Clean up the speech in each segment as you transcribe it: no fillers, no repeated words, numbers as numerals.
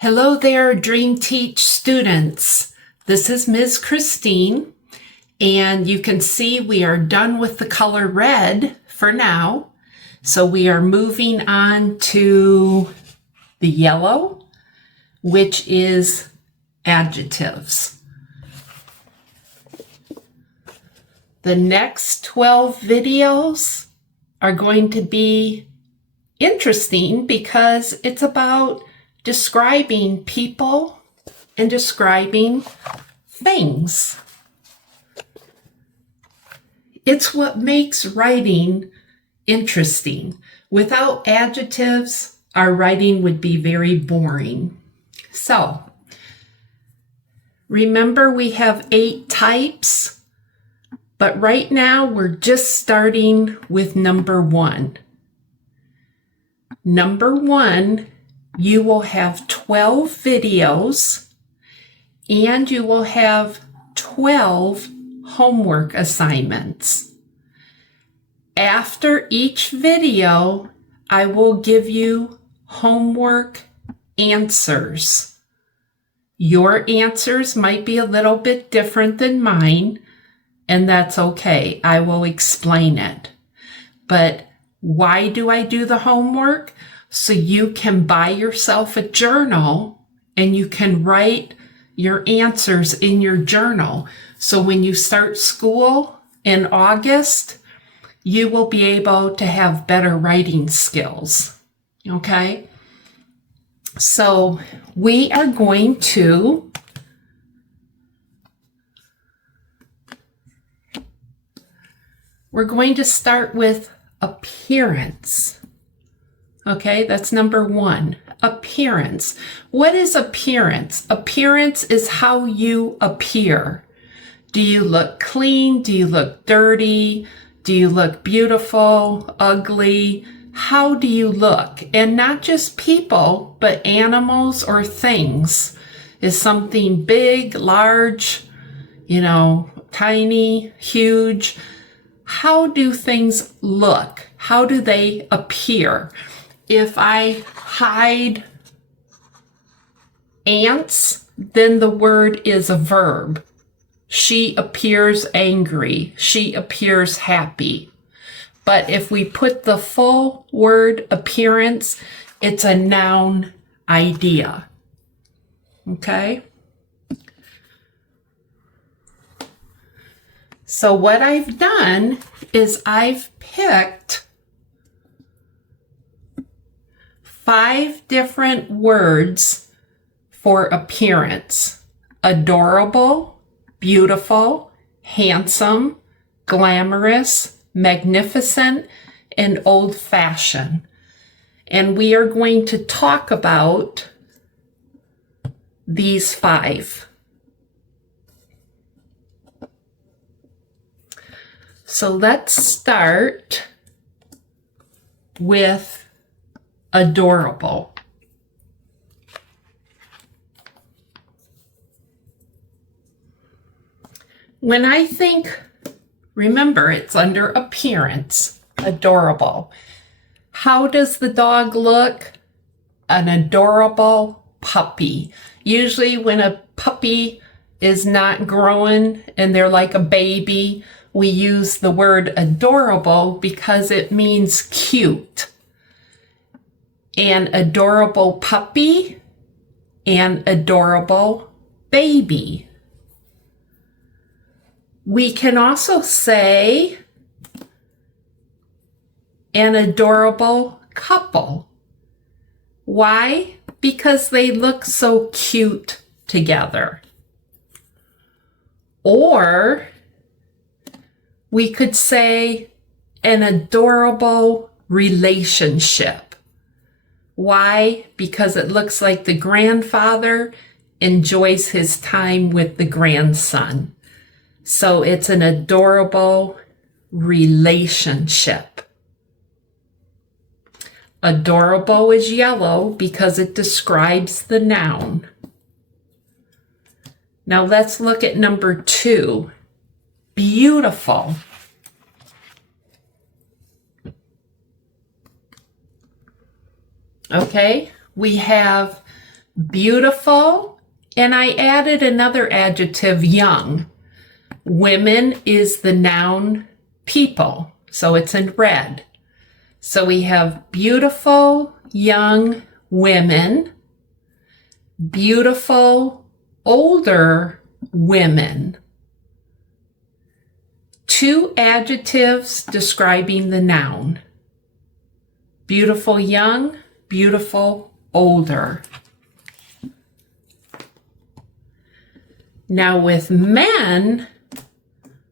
Hello there, Dream Teach students. This is Ms. Christine, and you can see we are done with the color red for now. So we are moving on to the yellow, which is adjectives. The next 12 videos are going to be interesting because it's about describing people and describing things. It's what makes writing interesting. Without adjectives, our writing would be very boring. So, remember we have 8 types, but right now we're just starting with number 1. Number 1, you will have 12 videos and you will have 12 homework assignments. After each video, I will give you homework answers. Your answers might be a little bit different than mine, and that's okay. I will explain it. But why do I do the homework? So you can buy yourself a journal and you can write your answers in your journal. So when you start school in August, you will be able to have better writing skills. Okay? So we are going to start with appearance. Okay, that's number 1. Appearance. What is appearance? Appearance is how you appear. Do you look clean? Do you look dirty? Do you look beautiful, ugly? How do you look? And not just people, but animals or things. Is something big, large, tiny, huge? How do things look? How do they appear? If I hide ants, then the word is a verb. She appears angry. She appears happy. But if we put the full word appearance, it's a noun idea. Okay? So what I've done is I've picked 5 different words for appearance: adorable, beautiful, handsome, glamorous, magnificent, and old-fashioned. And we are going to talk about these 5. So let's start with adorable. When I think, remember, it's under appearance, adorable. How does the dog look? An adorable puppy. Usually when a puppy is not growing and they're like a baby, we use the word adorable because it means cute. An adorable puppy, an adorable baby. We can also say an adorable couple. Why? Because they look so cute together. Or we could say an adorable relationship. Why? Because it looks like the grandfather enjoys his time with the grandson. So it's an adorable relationship. Adorable is yellow because it describes the noun. Now let's look at number 2. Beautiful. Okay, we have beautiful, and I added another adjective, young. Women is the noun people, so it's in red. So we have beautiful young women, beautiful older women. Two adjectives describing the noun. Beautiful young, beautiful older. Now with men,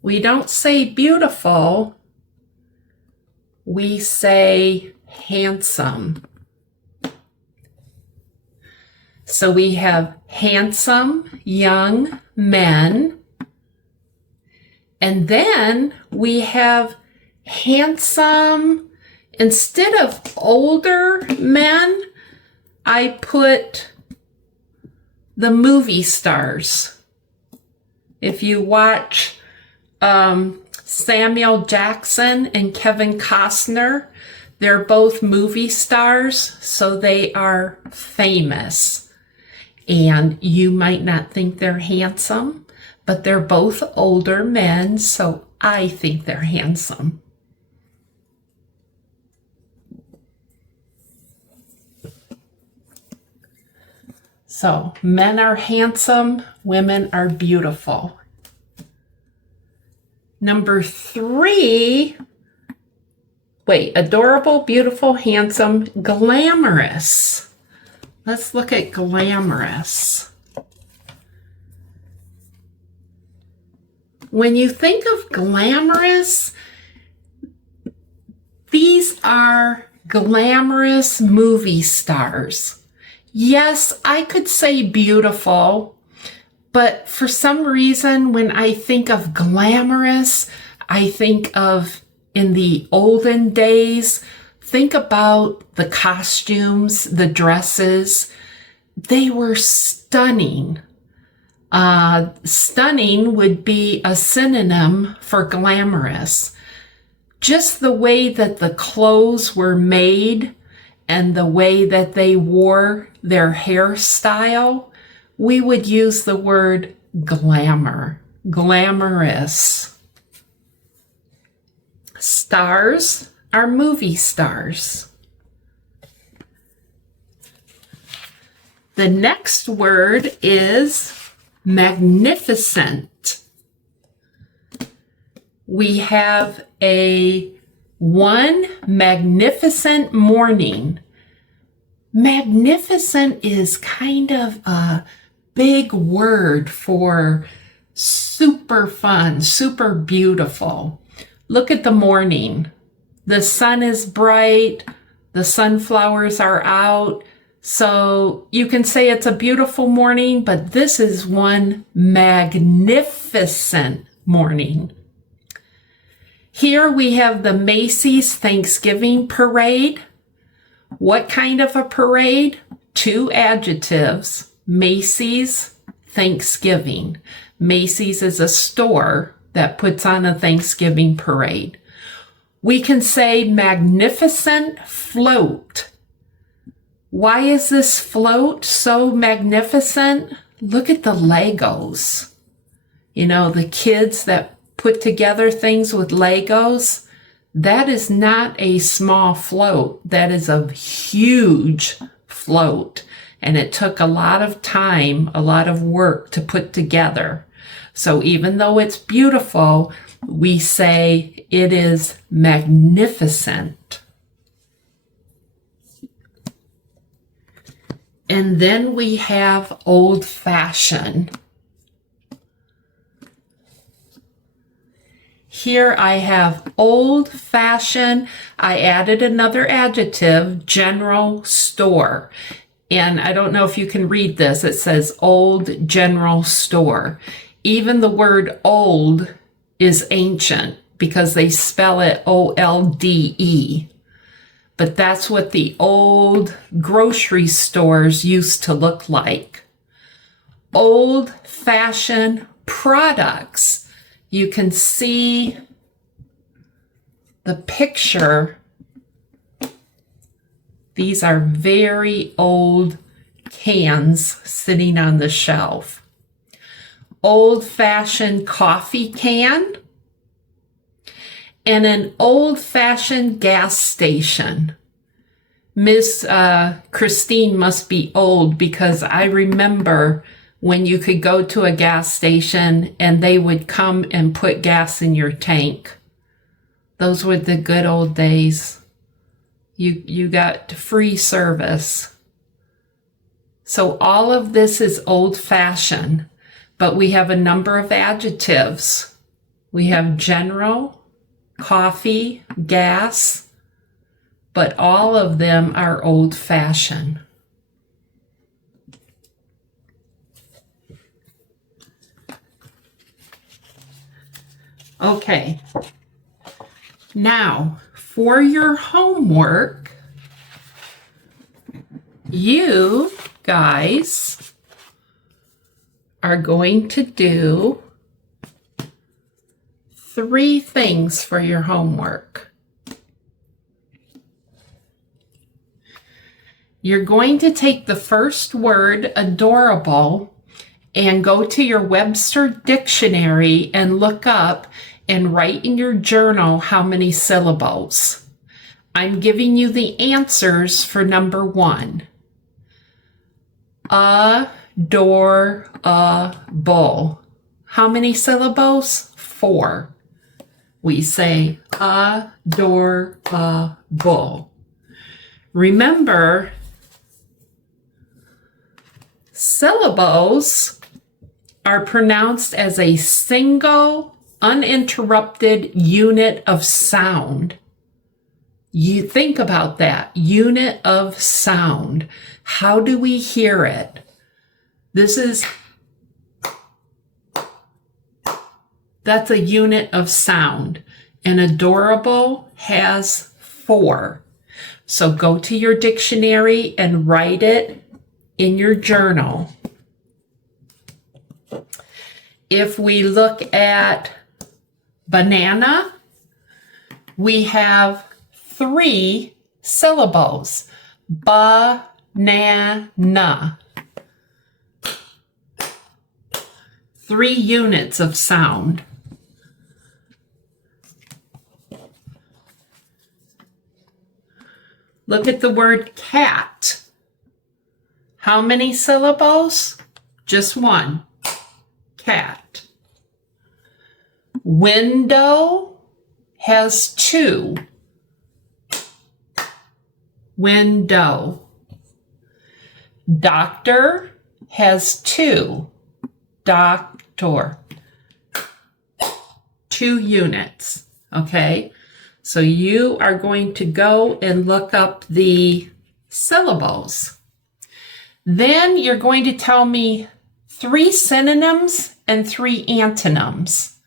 we don't say beautiful, we say handsome. So we have handsome young men, and then we have handsome, instead of older men, I put the movie stars. If you watch Samuel Jackson and Kevin Costner, they're both movie stars, so they are famous. And you might not think they're handsome, but they're both older men, so I think they're handsome. So men are handsome, women are beautiful. Number 3, adorable, beautiful, handsome, glamorous. Let's look at glamorous. When you think of glamorous, these are glamorous movie stars. Yes, I could say beautiful, but for some reason, when I think of glamorous, I think of in the olden days. Think about the costumes, the dresses. They were stunning. Stunning would be a synonym for glamorous. Just the way that the clothes were made and the way that they wore their hairstyle, we would use the word glamour, glamorous. Stars are movie stars. The next word is magnificent. We have one magnificent morning. Magnificent is kind of a big word for super fun, super beautiful. Look at the morning. The sun is bright, the sunflowers are out, so you can say it's a beautiful morning, but this is one magnificent morning. Here we have the Macy's Thanksgiving Parade. What kind of a parade? 2 adjectives, Macy's, Thanksgiving. Macy's is a store that puts on a Thanksgiving parade. We can say magnificent float. Why is this float so magnificent? Look at the Legos. You know, the kids that put together things with Legos. That is not a small float. That is a huge float. And it took a lot of time, a lot of work to put together. So even though it's beautiful, we say it is magnificent. And then we have old-fashioned. Here I have old-fashioned. I added another adjective, general store. And I don't know if you can read this. It says old general store. Even the word old is ancient because they spell it O-L-D-E. But that's what the old grocery stores used to look like. Old-fashioned products. You can see the picture. These are very old cans sitting on the shelf. Old-fashioned coffee can and an old-fashioned gas station. Miss Christine must be old because I remember when you could go to a gas station and they would come and put gas in your tank. Those were the good old days. You got free service. So all of this is old-fashioned, but we have a number of adjectives. We have general, coffee, gas, but all of them are old-fashioned. Okay, now for your homework, you guys are going to do 3 things for your homework. You're going to take the first word, adorable, and go to your Webster dictionary and look up and write in your journal how many syllables. I'm giving you the answers for number 1. Adorable. How many syllables? 4. We say adorable. Remember, syllables are pronounced as a single, uninterrupted unit of sound. You think about that, unit of sound. How do we hear it? That's a unit of sound. And adorable has 4. So go to your dictionary and write it in your journal. If we look at banana, we have 3 syllables. Banana. 3 units of sound. Look at the word cat. How many syllables? Just 1. Cat. Window has 2. Window. Doctor has 2. Doctor. 2 units. Okay? So you are going to go and look up the syllables. Then you're going to tell me 3 synonyms and 3 antonyms.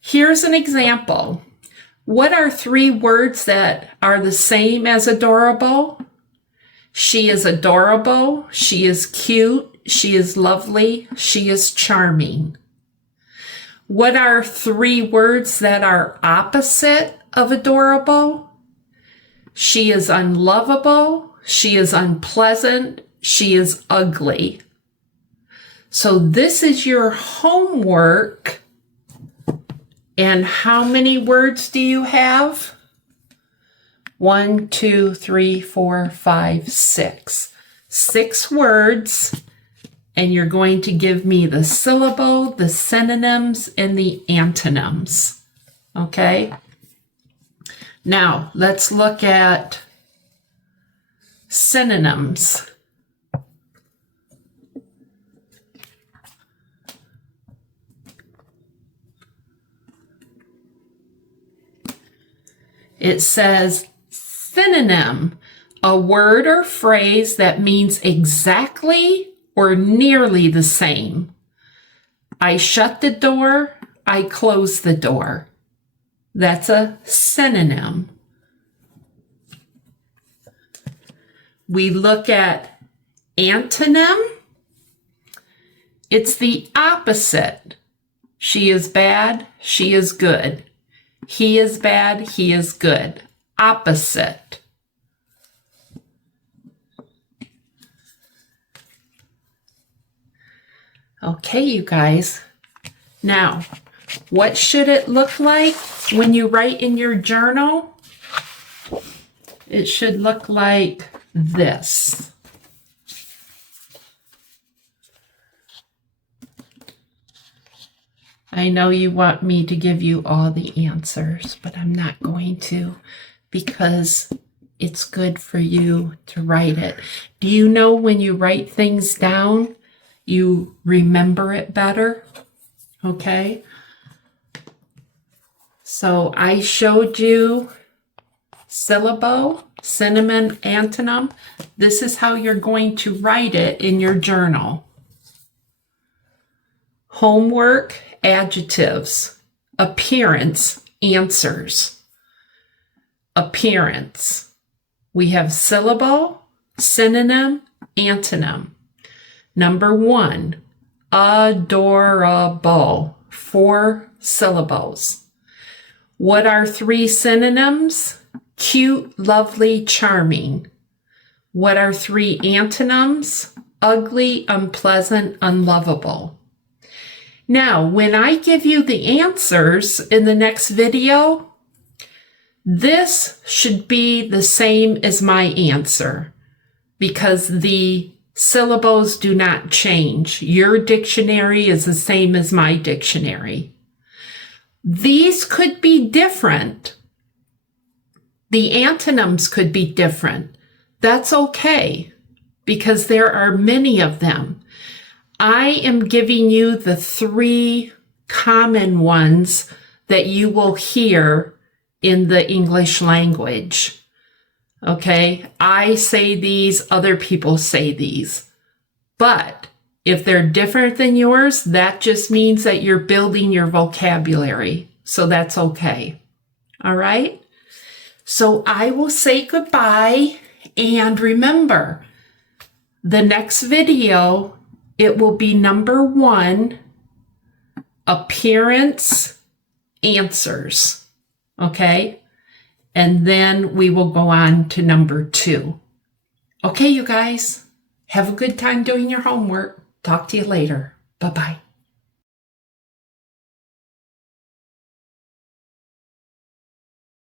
Here's an example. What are 3 words that are the same as adorable? She is adorable. She is cute. She is lovely. She is charming. What are 3 words that are opposite of adorable? She is unlovable. She is unpleasant. She is ugly. So this is your homework. And how many words do you have? 1, 2, 3, 4, 5, 6. 6 words. And you're going to give me the syllable, the synonyms, and the antonyms. Okay? Now, let's look at synonyms. It says synonym, a word or phrase that means exactly or nearly the same. I shut the door, I close the door. That's a synonym. We look at antonym. It's the opposite. She is bad, she is good. He is bad, he is good. Opposite. Okay, you guys. Now, what should it look like when you write in your journal? It should look like this. I know you want me to give you all the answers, but I'm not going to because it's good for you to write it. Do you know when you write things down, you remember it better? Okay. So I showed you syllable, synonym, antonym. This is how you're going to write it in your journal. Homework, adjectives. Appearance, answers. Appearance. We have syllable, synonym, antonym. Number 1, adorable. 4 syllables. What are 3 synonyms? Cute, lovely, charming. What are 3 antonyms? Ugly, unpleasant, unlovable. Now, when I give you the answers in the next video, this should be the same as my answer because the syllables do not change. Your dictionary is the same as my dictionary. These could be different. The antonyms could be different. That's okay because there are many of them. I am giving you the 3 common ones that you will hear in the English language. Okay, I say these, other people say these. But if they're different than yours, that just means that you're building your vocabulary. So that's okay. All right? So I will say goodbye. And remember, the next video, it will be number 1, appearance, answers. Okay? And then we will go on to number 2. Okay, you guys, have a good time doing your homework. Talk to you later. Bye-bye.